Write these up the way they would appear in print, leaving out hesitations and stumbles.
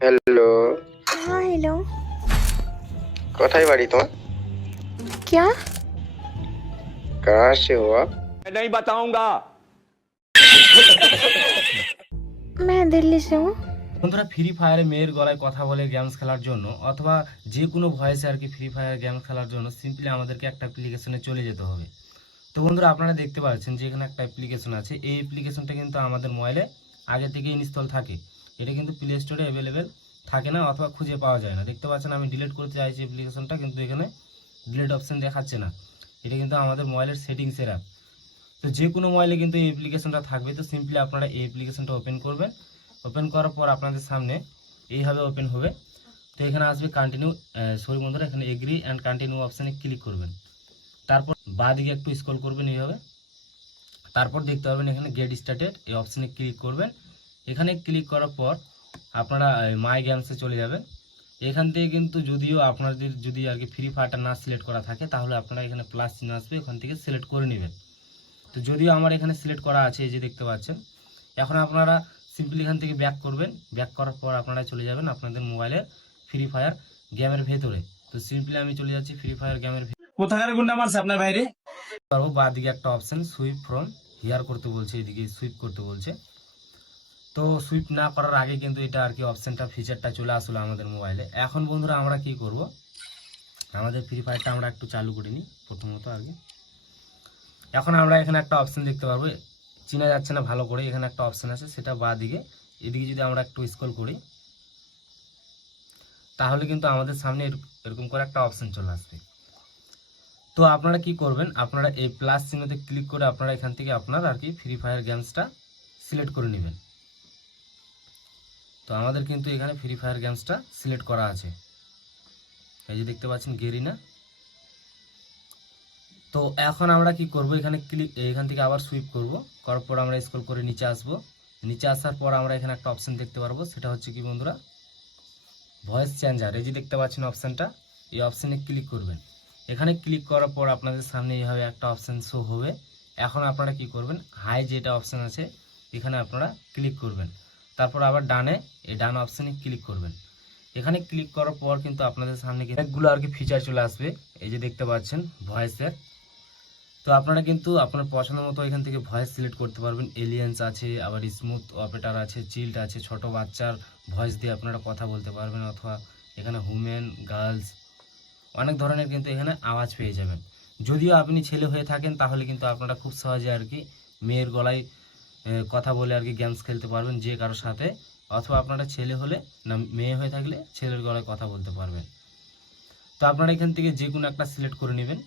Hello. हाँ hello. कोথায় বাড়ি তোমার? क्या? कहाँ से हो आप? मैं नहीं बताऊंगा। मैं दिल्ली से हूँ। বন্ধুরা ফ্রি ফায়ারে মেয়ের গলায় কথা বলে গেমস খেলার জন্য অথবা যে কোনো ভয়েসে আর কি ফ্রি ফায়ার গেম খেলার জন্য সিম্পলি আমাদেরকে একটা অ্যাপ্লিকেশনে চলে যেতে হবে। তো বন্ধুরা আপনারা দেখতে পাচ্ছেন যে এখানে একটা অ্যাপ্লিকেশন আছে। এই অ্যাপ্লিকেশনটা কিন্তু আমাদের মোবাইলে আগে থেকে ইনস্টল থাকে। এটা কিন্তু প্লে স্টোরে অ্যাভেলেবেল থাকে না অথবা খুঁজে পাওয়া যায় না। দেখতে পাচ্ছেন আমি ডিলিট করতে চাইছি অ্যাপ্লিকেশনটা, কিন্তু এখানে ডিলিট অপশন দেখাচ্ছে না। এটা কিন্তু আমাদের মোবাইলের সেটিংসের অ্যাপ। তো যে কোনো মোবাইলে কিন্তু এই অ্যাপ্লিকেশনটা থাকবে। তো সিম্পলি আপনারা এই অ্যাপ্লিকেশনটা ওপেন করবেন। ওপেন করার পর আপনাদের সামনে এইভাবে ওপেন হবে। তো এখানে আসবে কন্টিনিউ, সরি বন্ধুরা, এখানে এগ্রি অ্যান্ড কন্টিনিউ অপশানে ক্লিক করবেন। তারপর বাঁদিকে একটু স্ক্রল করবেন এইভাবে। তারপর দেখতে পাবেন এখানে গেট স্টার্টেড, এই অপশানে ক্লিক করবেন। এখানে ক্লিক করার পর আপনারা মাই গেমসে চলে যাবেন। এখান থেকে কিন্তু যদিও আপনাদের যদি আর কি ফ্রি ফায়ারটা না সিলেক্ট করা থাকে তাহলে আপনারা এখানে প্লাস চিহ্ন আসবে, ওখান থেকে সিলেক্ট করে নেবেন। তো যদিও আমার এখানে সিলেক্ট করা আছে, এই যে দেখতে পাচ্ছেন। এখন আপনারা সিম্পলি এখান থেকে ব্যাক করবেন। ব্যাক করার পর আপনারা চলে যাবেন আপনাদের মোবাইলের ফ্রি ফায়ার গেমের ভেতরে। তো সিম্পলি আমি চলে যাচ্ছি ফ্রি ফায়ার গেমের কোথাকার গুন্ডা মারছে আপনার বাইরে? পারবো। বাঁদিকে একটা অপশন সুইপ ফ্রম হিয়ার করতে বলছে, এদিকে সুইপ করতে বলছে। তো সুইপ না করার আগে কিন্তু এটা আর কি অপশনটা ফিচারটা চলে আসলো আমাদের মোবাইলে। এখন বন্ধুরা আমরা কি করব, আমাদের ফ্রি ফায়ারটা আমরা একটু চালু করে নিই প্রথমত আগে। এখন আমরা এখানে একটা অপশন দেখতে পারবো, চেনা যাচ্ছে না ভালো করে। এখানে একটা অপশন আছে, সেটা বাঁদিকে। এদিকে যদি আমরা একটু স্ক্রল করি তাহলে কিন্তু আমাদের সামনে এরকম করে একটা অপশন চলে আসবে। তো আপনারা কি করবেন, আপনারা এই প্লাস চিহ্নতে ক্লিক করে আপনারা এখান থেকে আপনার আর কি ফ্রি ফায়ার গেমসটা সিলেক্ট করে নেবেন। তো আমাদের কিন্তু এখানে ফ্রি ফায়ার গেমসটা সিলেক্ট করা আছে, এই যে দেখতে পাচ্ছেন গেরিনা। তো এখন আমরা কি করব, এখানে ক্লিক, এখান থেকে আবার সুইপ করব। করার পর আমরা স্ক্রল করে নিচে আসব। নিচে আসার পর আমরা এখানে একটা অপশন দেখতে পারবো, সেটা হচ্ছে কি বন্ধুরা ভয়েস চেঞ্জার। এই যে দেখতে পাচ্ছেন অপশনটা, এই অপশনে ক্লিক করবেন। এখানে ক্লিক করার পর আপনাদের সামনে এইভাবে একটা অপশন শো হবে। এখন আপনারা কি করবেন, হাই যেটা অপশন আছে এখানে আপনারা ক্লিক করবেন। তারপর আবার ডানে এই ডান অপশনে ক্লিক করবেন। এখানে ক্লিক করার পর কিন্তু আপনাদের সামনে অনেকগুলো আর কি ফিচার চলে আসবে, এই যে দেখতে পাচ্ছেন ভয়েসের। তো আপনারা কিন্তু আপনার পছন্দ মতো এখান থেকে ভয়েস সিলেক্ট করতে পারবেন। এলিয়েন্স আছে, আবার স্মুথ অপারেটর আছে, চিল্ড আছে, ছোট বাচ্চার ভয়েস দিয়ে আপনারা কথা বলতে পারবেন, অথবা এখানে হুমেন, গার্লস, অনেক ধরনের কিন্তু এখানে আওয়াজ পেয়ে যাবেন। যদিও আপনি ছেলে হয়ে থাকেন তাহলে কিন্তু আপনারা খুব সহজে আর কি মেয়ের গলায় কথা বলে আর কি গেমস খেলতে পারবেন যে কারোর সাথে, অথবা আপনারা ছেলে হলে না মেয়ে হয়ে থাকলে ছেলের গলায় কথা বলতে পারবেন। তো আপনারা এখান থেকে যে কোনো একটা সিলেক্ট করে নেবেন,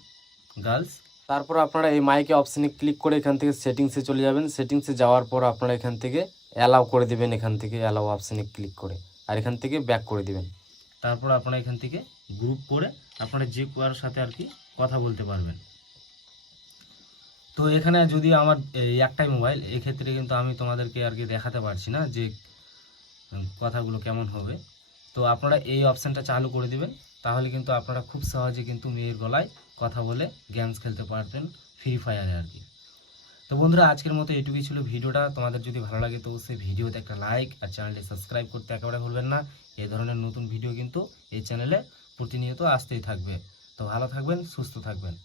গার্লস। তারপর আপনারা এই মাইকে অপশানে ক্লিক করে এখান থেকে সেটিংসে চলে যাবেন। সেটিংসে যাওয়ার পর আপনারা এখান থেকে অ্যালাউ করে দেবেন, এখান থেকে অ্যালাউ অপশানে ক্লিক করে, আর এখান থেকে ব্যাক করে দিবেন। তারপর আপনারা এখান থেকে গ্রুপ করে আপনারা যে কারোর সাথে আর কি কথা বলতে পারবেন। তো এখানে যদি আমার একটাই মোবাইল, এক্ষেত্রে কিন্তু আমি তোমাদেরকে আর কি দেখাতে পারছি না যে কথাগুলো কেমন হবে। তো আপনারা এই অপশানটা চালু করে দিবেন, তাহলে কিন্তু আপনারা খুব সহজে কিন্তু মেয়ের গলায় কথা বলে গেমস খেলতে পারবেন ফ্রি ফায়ারে আর কি। তো বন্ধুরা আজকের মতো এটুকুই ছিল ভিডিওটা। তোমাদের যদি ভালো লাগে তো অবশ্যই ভিডিওতে একটা লাইক আর চ্যানেলটি সাবস্ক্রাইব করতে একেবারে ভুলবেন না। এই ধরনের নতুন ভিডিও কিন্তু এই চ্যানেলে প্রতিনিয়ত আসতেই থাকবে। তো ভালো থাকবেন, সুস্থ থাকবেন।